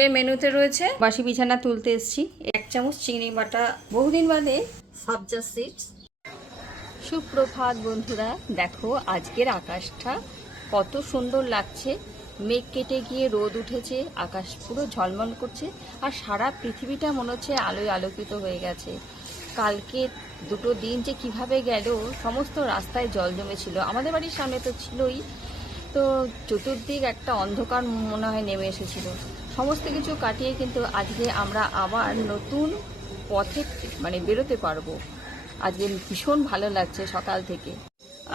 দুপুরে মেনুতে রয়েছে। বাসি বিছানা তুলতে এসেছি। এক চামচ চিংড়ি বাটা বহুদিন বাদে সবজা সিডস সুপ্রভাত বন্ধুরা, দেখো আজকের আকাশটা কত সুন্দর লাগছে। মেঘ কেটে গিয়ে রোদ উঠেছে, আকাশ পুরো ঝলমল করছে, আর সারা পৃথিবীটা মনে হচ্ছে আলোয় আলোকিত হয়ে গেছে। কালকে দুটো দিন যে কীভাবে গেল, সমস্ত রাস্তায় জল জমেছিল। আমাদের বাড়ির সামনে তো ছিলই। তো চতুর্দিক একটা অন্ধকার মনে হয় নেমে এসেছিল। সমস্ত কিছু কাটিয়ে কিন্তু আজকে আমরা আবার নতুন পথে মানে বেরোতে পারব। আজকে ভীষণ ভালো লাগছে সকাল থেকে।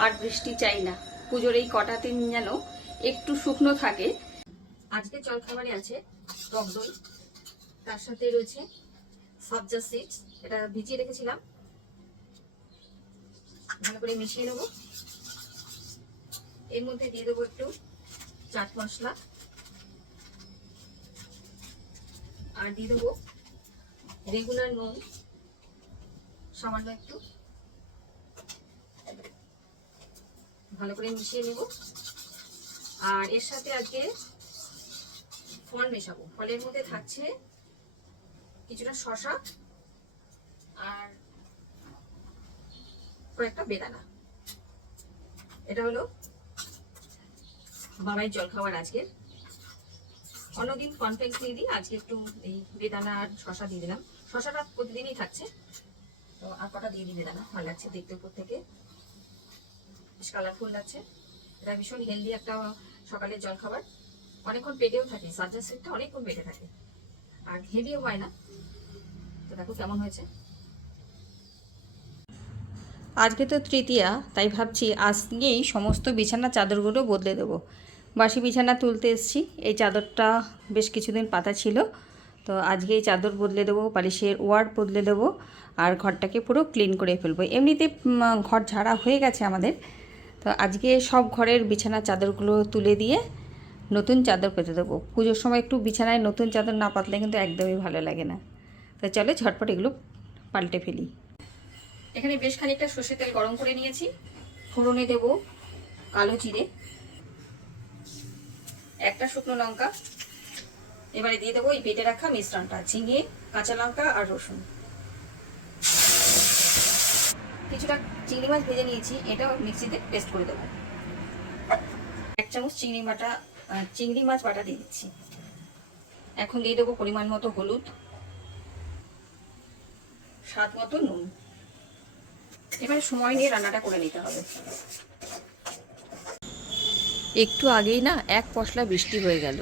আর বৃষ্টি চাই না। পুজোর এই কটা দিন যেন একটু শুকনো থাকে। আজকে জলখাবারে আছে টক দই, তার সাথে রয়েছে সবজা সিডস এটা ভিজিয়ে রেখেছিলাম। ভালো করে মিশিয়ে নেব। এর মধ্যে দিয়ে দেবো একটু চাট মশলা। আর দিয়ে দেবো রেগুলার নুন, সামান্য একটু। ভালো করে মিশিয়ে নেব। আর এর সাথে আজকে ফল মেশাবো। ফলের মধ্যে থাকছে কিছুটা শশা আর কয়েকটা বেদানা। এটা হলো বাবাই জল খাবার আজকের। অন্যদিন কনফ্লেক্স দিয়ে দিই, আজকে একটু এই বেদানা আর শশা দিয়ে দিলাম। শশাটা প্রতিদিনই থাকছে। তো আর কটা দিয়ে দিই বেদানা? ভালো লাগছে দেখতে উপর থেকে। বেশ কালারফুল লাগছে। এটা ভীষণ হেলদি একটা সকালের জল খাবার অনেকক্ষণ পেটেও থাকে সার্জার সেটটা অনেকক্ষণ পেটে থাকে। আর হেভিও হয় না। তো দেখো কেমন হয়েছে। আজকে তো তৃতীয়া, তাই ভাবছি আজকেই সমস্ত বিছানা চাদরগুলো বদলে দেবো। বাসি বিছানা তুলতে এসেছি। এই চাদরটা বেশ কিছুদিন পাতা ছিল। তো আজকে এই চাদর বদলে দেবো, পালিশের ওয়ার্ড বদলে দেবো আর ঘরটাকে পুরো ক্লিন করে ফেলব। এমনিতে ঘর ঝাড়া হয়ে গেছে আমাদের। তো আজকে সব ঘরের বিছানা চাদরগুলো তুলে দিয়ে নতুন চাদর পেতে দেবো। পুজোর সময় একটু বিছানায় নতুন চাদর না পাতলে কিন্তু একদমই ভালো লাগে না। তো চলে ঝটপট এগুলো পাল্টে ফেলি। এখানে বেশ খানিকটা সর্ষে তেল গরম করে নিয়েছি। ফোড়নে দেব কালো জিরে। একটা শুকনো লঙ্কা। এবারে দিয়ে দেবো এই বেটে রাখা মিশ্রণটা, ঝিঙে, কাঁচা লঙ্কা আর রসুন। কিছুটা চিংড়ি মাছ ভেজে নিয়েছি, এটাও মিক্সিতে পেস্ট করে দেবো। এক চামচ চিংড়ি বাটা চিংড়ি মাছ বাটা দিয়ে দিচ্ছি। এখন দিয়ে দেবো পরিমাণ মতো হলুদ, স্বাদ মতো নুন। এবারে সময় নিয়ে রান্নাটা করে নিতে হবে। একটু আগেই না এক পশলা বৃষ্টি হয়ে গেল।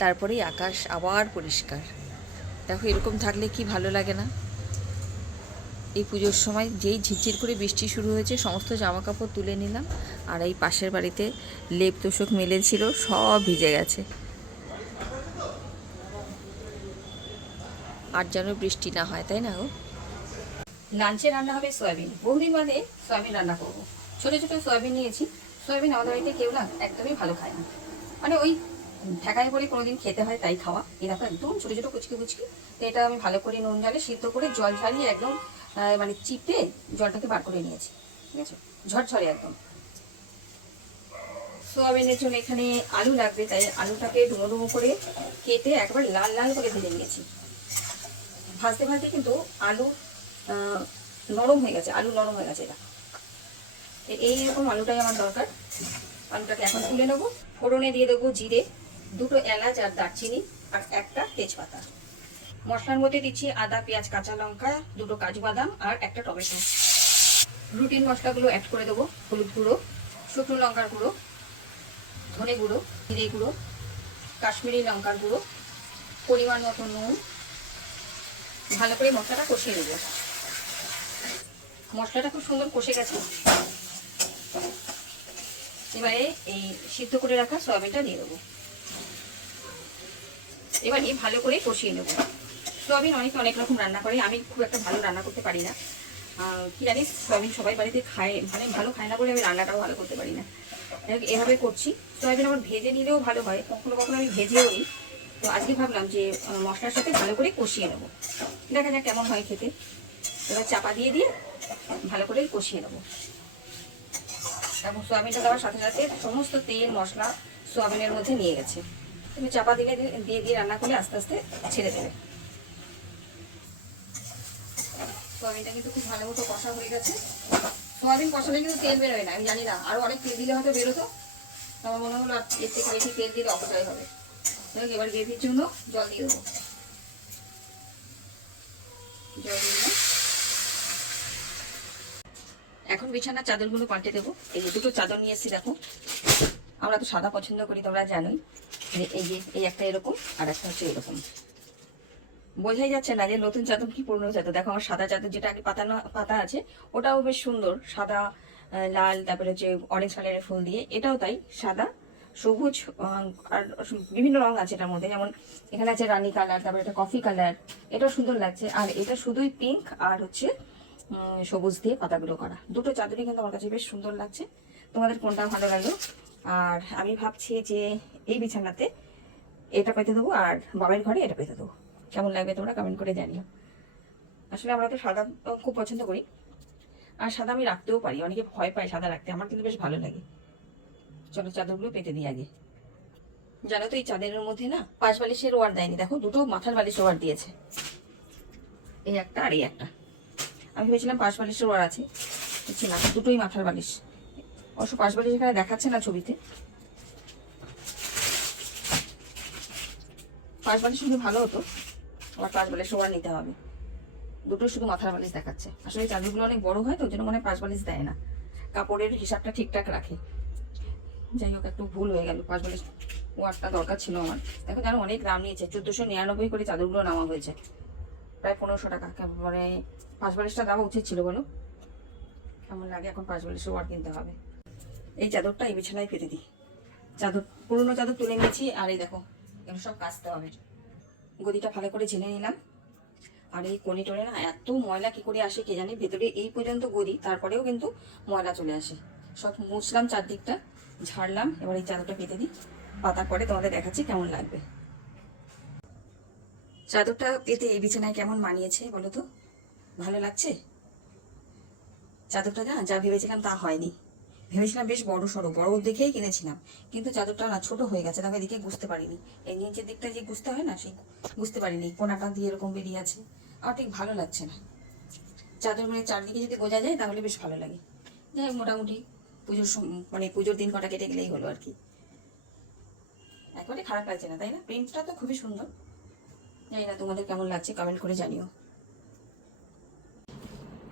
তারপরেই আকাশ আবার পরিষ্কার। দেখো, এরকম থাকলে কি ভালো লাগে না? এই পুজোর সময় যেই ঝিরঝির করে বৃষ্টি শুরু হয়েছে, সমস্ত জামা কাপড় তুলে নিলাম আর এই পাশের বাড়িতে লেপ তোষক মেলেছিল, সব ভিজে গেছে। আর যেন বৃষ্টি না হয়, তাই না গো? লাঞ্চে রান্না হবে সয়াবিন। বহুদিন বাদে সয়াবিন রান্না করব। ছোটো ছোটো সয়াবিন নিয়েছি। সয়াবিন আমাদের বাড়িতে কেউ না একদমই ভালো খায় না। মানে ওই ঢাকায় করে কোনোদিন খেতে হয় তাই খাওয়া। এরা তো একদম ছোটো ছোটো কুচকি কুচকি। তো এটা আমি ভালো করে নুন জলে সিদ্ধ করে জল ঝালিয়ে একদম মানে চিপে জলটাকে বার করে নিয়েছি। ঠিক আছে? ঝরঝরে একদম। সোয়াবিনের জন্য এখানে আলু লাগবে, তাই আলুটাকে ডুমো ডুমো করে কেটে একবার লাল লাল করে ভেজে নিয়েছি। ভাজতে ভাজতে কিন্তু আলু নরম হয়ে গেছে, আলু নরম হয়ে গেছে এটা। এইরকম আলুটাই আমার দরকার। আলুটাকে এখন তুলে নেব। ফোড়নে দিয়ে দেবো জিরে, দুটো এলাচ আর দারচিনি আর একটা তেজপাতা। মশলার মধ্যে দিচ্ছি আদা, পেঁয়াজ, কাঁচা লঙ্কা, দুটো কাজু বাদাম আর একটা টমেটো। রুটিন মশলাগুলো অ্যাড করে দেবো, হলুদ গুঁড়ো, শুকনো লঙ্কার গুঁড়ো, ধনে গুঁড়ো, জিরে গুঁড়ো, কাশ্মীরি লঙ্কার গুঁড়ো, পরিমাণ মতো নুন। ভালো করে মশলাটা কষিয়ে নেব। মশলাটা খুব সুন্দর কষে গেছে। এবারে এই সিদ্ধ করে রাখা সয়াবিনটা দিয়ে দেবো। এবারে ভালো করে কষিয়ে নেব। সয়াবিন অনেকে অনেক রকম রান্না করে, আমি খুব একটা ভালো রান্না করতে পারি না। কি জানিস সয়াবিন সবাই বাড়িতে খায় মানে ভালো খায় না বলে আমি রান্নাটাও ভালো করতে পারি না। এভাবে করছি। সয়াবিন আবার ভেজে নিলেও ভালো হয়, কখনো কখনো আমি ভেজেও নিই। তো আজকে ভাবলাম যে মশলার সাথে ভালো করে কষিয়ে নেব। দেখা যাক কেমন হয় খেতে। এবার চাপা দিয়ে দিয়ে ভালো করে কষিয়ে নেব। এবং সোয়াবিনটা দেওয়ার সাথে সাথে সমস্ত তেল, মশলা সোয়াবিনের মধ্যে নিয়ে গেছে। তুমি চাপা দিয়ে দিয়ে দিয়ে রান্না করলে আস্তে আস্তে ছেড়ে দেবে। সোয়াবিনটা কিন্তু খুব ভালো মতো কষা হয়ে গেছে। সোয়াবিন কষালে কিন্তু তেল বেরোয় না, আমি জানি না। আরও অনেক তেল দিলে হয়তো বেরোতো। আমার মনে হলো এর থেকে বেশি তেল দিলে অপচয় হবে। এবার গ্রেভির জন্য জল দিয়ে দেবো। জল দিয়ে দিলাম। এখন বিছানার চাদরগুলো পাল্টে দেবো। এই যে দুটো চাদর নিয়ে এসেছি, দেখো। আমরা তো সাদা পছন্দ করি, তোমরা জানোই। যে এই যে, এই একটা এরকম, আর একটা হচ্ছে এরকম। বোঝাই যাচ্ছে না যে নতুন চাদর কি পুরনো চাদর। দেখো, আমার সাদা চাদর যেটা আগে পাতা পাতা আছে, ওটাও বেশ সুন্দর। সাদা লাল, তারপরে হচ্ছে অরেঞ্জ কালারের ফুল দিয়ে। এটাও তাই, সাদা, সবুজ আর বিভিন্ন রং আছে এটার মধ্যে। যেমন এখানে আছে রানী কালার, তারপরে এটা কফি কালার এটাও সুন্দর লাগছে। আর এটা শুধুই পিঙ্ক আর হচ্ছে সবুজ দিয়ে পাতাগুলো করা। দুটো চাদরই কিন্তু আমার কাছে বেশ সুন্দর লাগছে। তোমাদের কোনটা ভালো লাগল? আর আমি ভাবছি যে এই বিছানাতে এটা পেতে দেবো আর বাবার ঘরে এটা পেতে দেবো। কেমন লাগবে তোমরা কমেন্ট করে জানিও। আসলে আমরা তো সাদা খুব পছন্দ করি। আর সাদা আমি রাখতেও পারি, অনেকে ভয় পায় সাদা রাখতে। আমার কিন্তু বেশ ভালো লাগে। চলো চাদরগুলো পেতে দিই আগে। জানো তো এই চাদরের মধ্যে না পাঁচ বালিশের ওয়ার দেয়নি। দেখো দুটো মাথার বালিশ ওয়ার দিয়েছে। এই একটা আর এই একটা। আমি ভেবেছিলাম পাঁচ বালিশের ওয়ার আছে। হচ্ছে না, দুটোই মাথার বালিশ। অবশ্য পাশ বালিশ এখানে দেখাচ্ছে না ছবিতে। পাঁচ বালিশ শুধু ভালো হতো, আবার পাঁচ বালিশ ওয়ার নিতে হবে। দুটো শুধু মাথার বালিশ দেখাচ্ছে। আসলে চাদরগুলো অনেক বড় হয় তো, ওই জন্য মনে হয় পাঁচ বালিশ দেয় না। কাপড়ের হিসাবটা ঠিকঠাক রাখে। যাই হোক, একটু ভুল হয়ে গেল। পাঁচ বালিশ ওয়ারটা দরকার ছিল আমার। দেখো জানো অনেক দাম নিয়েছে। চোদ্দোশো নিরানব্বই করে চাদরগুলো নেওয়া হয়েছে। প্রায় পনেরোশো টাকা মানে পাঁচ বালিশটা দেওয়া উচিত ছিল বলো? কেমন লাগে এখন পাঁচ বালিশের ওয়ার কিনতে হবে? এই চাদরটা এই বিছানায় পেতে দিই। চাদর, পুরনো চাদর তুলে নিয়েছি আর এই দেখো, এগুলো সব কাচতে হবে। গদিটা ভালো করে ঝেনে নিলাম। আর এই কোণে টোনে না এত ময়লা কি করে আসে কে জানি? ভেতরে এই পর্যন্ত গদি, তারপরেও কিন্তু ময়লা চলে আসে। সব মুছলাম চারদিকটা, ঝাড়লাম, এবার এই চাদরটা পেতে দিই। পাতার পরে তোমাদের দেখাচ্ছি কেমন লাগবে। চাদরটা পেতে এই বিছানায় কেমন মানিয়েছে বলো তো? ভালো লাগছে? চাদরটা না যা ভেবেছিলাম তা হয়নি। ভেবেছিলাম বেশ বড় সড়ো বড় দেখেই কিনেছিলাম। কিন্তু চাদরটা না ছোট হয়ে গেছে দেখো এদিকে বুঝতে পারিনি। এই নিচের দিকটা যে বুঝতে হয় না সেই বুঝতে পারিনি। কোনাটা দিয়ে এরকম বেরিয়ে আছে। আমার ঠিক ভালো লাগছে না। চাদর মানে চারদিকে যদি বোঝা যায় তাহলে বেশ ভালো লাগে। যাই হোক, মোটামুটি পুজোর মানে পুজোর দিন কটা কেটে গেলেই হলো আর কি। একবারে খারাপ লাগছে না তাই না? প্রিন্টটা তো খুবই সুন্দর। জানি না তোমাদের কেমন লাগছে কমেন্ট করে জানিও।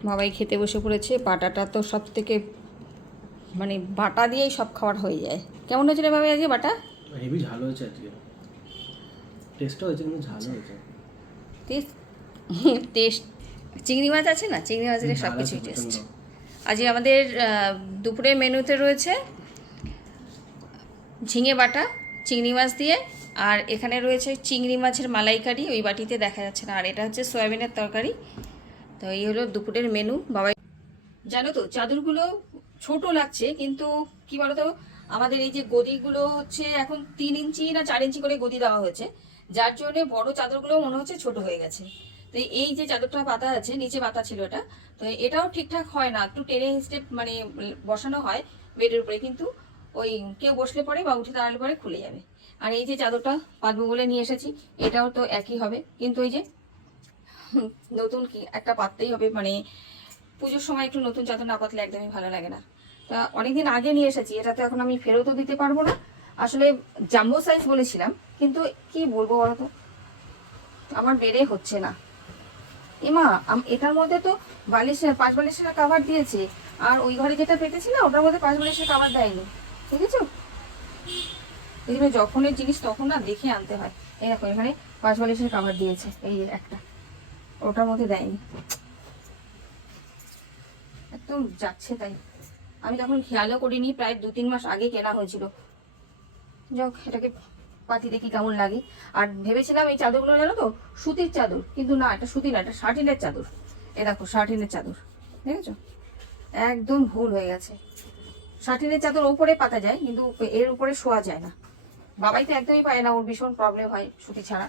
বাবাই খেতে বসে পড়েছে বাটাটা তো সব থেকে মানে বাটা দিয়েই সব খাবার হয়ে যায়। কেমন হয়েছে রে বাবাই আজকে বাটা? হেভি ঝাল হয়েছে আজকে। টেস্টটা হয়েছে কিন্তু ঝাল হয়েছে। টেস্ট টেস্ট চিংড়ি মাছ আছে না? চিংড়ি মাছের সব কিছুই টেস্ট। আজকে আমাদের দুপুরে মেনুতে রয়েছে ঝিঙে বাটা চিংড়ি মাছ দিয়ে আর এখানে রয়েছে চিংড়ি মাছের মালাইকারি ওই বাটিতে দেখা যাচ্ছে না। আর এটা হচ্ছে সয়াবিনের তরকারি। তো এই হলো দুপুরের মেনু বাবা জানো তো, চাদরগুলো ছোট লাগছে, কিন্তু কি বলতো, আমাদের এই যে গদিগুলো হচ্ছে এখন তিন ইঞ্চি না চার ইঞ্চি করে গদি দেওয়া হয়েছে। যার জন্য বড় চাদরগুলো মনে হচ্ছে ছোট হয়ে গেছে। তো এই যে চাদরটা পাতা আছে, নিচে পাতা ছিল এটা, তো এটাও ঠিকঠাক হয় না। একটু টেনে স্টেপ মানে বসানো হয় বেডের উপরে, কিন্তু ওই কেউ বসলে পরে বা উঠে দাঁড়ালে পরে খুলে যাবে। আর এই যে চাদরটা পাতবো বলে নিয়ে এসেছি, এটাও তো একই হবে। কিন্তু ওই যে নতুন কি, একটা পাততেই হবে মানে পুজোর সময় একটু নতুন চাদর না পাতলে একদমই ভালো লাগে না। তা অনেকদিন আগে নিয়ে এসেছি এটা তো এখন আমি ফেরতও দিতে পারব না। আসলে জাম্বো সাইজ বলেছিলাম, কিন্তু কি বলব বলো তো? আমার বেড়ে হচ্ছে না। এমা এটার মধ্যে তো বালিশের পাঁচ বালিশের কাভার দিয়েছে, আর ওই ঘরে যেটা পেতেছি না ওটার মধ্যে পাঁচ বালিশের কাভার দেয়নি। ঠিক আছে এই জন্য যখনের জিনিস তখন না দেখে আনতে হয়। এই দেখো, এখানে পাঁচ বালিশের কাভার দিয়েছে, এই একটা। ওটার মধ্যে দেয়নি। একদম যাচ্ছে তাই। আমি তখন খেয়ালও করিনি, প্রায় দু তিন মাস আগে কেনা হয়েছিল। যাক, এটাকে পাতি দেখি কেমন লাগে। আর ভেবেছিলাম এই চাদরগুলো, জানো তো, সুতির চাদর। কিন্তু না, এটা সুতি না, এটা শার্টিনের চাদর। এ দেখো, শার্টিনের চাদর। দেখেছ? একদম ভুল হয়ে গেছে। শার্টিনের চাদর ওপরে পাতা যায়, কিন্তু এর উপরে শোয়া যায় না। বাবাই তো একদমই পায় না, ওর ভীষণ প্রবলেম হয় সুতি ছাড়া।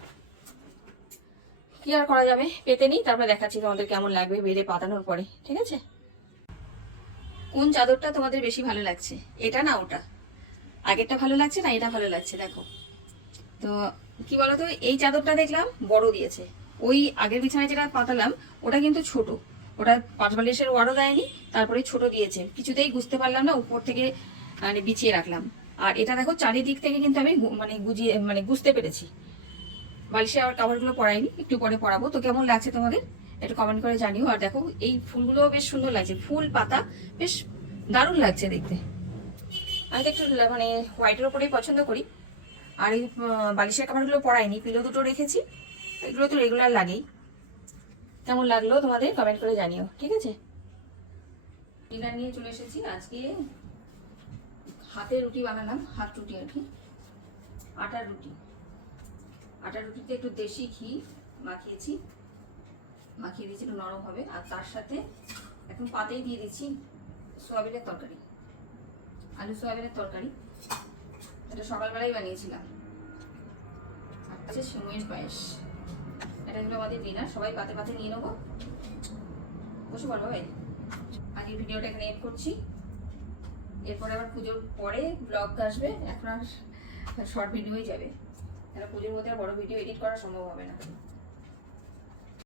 কি আর করা যাবে? পেতে নিই, তারপরে দেখাচ্ছি তোমাদের কেমন লাগবে বেড়ে পাতানোর পরে, ঠিক আছে? কোন চাদরটা তোমাদের বেশি ভালো লাগছে? এটা না ওটা? আগেরটা ভালো লাগছে না এটা ভালো লাগছে, দেখো। তো, কি বলতো, এই চাদরটা দেখলাম, বড় দিয়েছে। ওই আগের বিছানায় যেটা পাতালাম, ওটা কিন্তু ছোট। ওটা পাঁচ বালিশের ওয়ারও দেয়নি, তারপরে ছোট দিয়েছে। কিছুতেই বুঝতে পারলাম না, উপর থেকে মানে বিছিয়ে রাখলাম। আর এটা দেখো, চারিদিক থেকে কিন্তু আমি মানে গুজিয়ে মানে বুঝতে পেরেছি। বালিশে আবার কাভারগুলো পরাইনি, একটু পরে পরাবো। তো কেমন লাগছে তোমাদের? একটু কমেন্ট করে জানিও। আর দেখো, এই ফুলগুলো বেশ সুন্দর লাগছে। ফুল, পাতা, বেশ দারুণ লাগছে দেখতে। আমি তো একটু মানে হোয়াইটের ওপরেই পছন্দ করি। আর এই বালিশের কাভারগুলো পরাইনি পিলো দুটো রেখেছি। এগুলো তো রেগুলার লাগেই। কেমন লাগল তোমাদের? কমেন্ট করে জানিও, ঠিক আছে? ডিনার নিয়ে চলে এসেছি। আজকে হাতে রুটি বানালাম, হাত রুটি আর কি। আটার রুটি। আটার রুটিতে একটু দেশি ঘি মাখিয়েছি। মাখিয়ে দিয়েছি, একটু নরম হবে। আর তার সাথে এখন পাতেই দিয়ে দিচ্ছি সোয়াবিনের তরকারি। আলু সোয়াবিনের তরকারি। এটা সকালবেলায় বানিয়েছিলাম। আর হচ্ছে সিমইয়ের পায়েস। এটা হলো আমাদের ডিনার, সবাই পাতে পাতে নিয়ে নেব। বসে পড়ব ভাই। আজকে ভিডিওটা এখানে এড করছি। এরপরে আবার পুজোর পরে ব্লগ আসবে। এখন আর শর্ট ভিডিওই যাবে। কেন পুজোর মধ্যে বড় ভিডিও এডিট করা সম্ভব হবে না।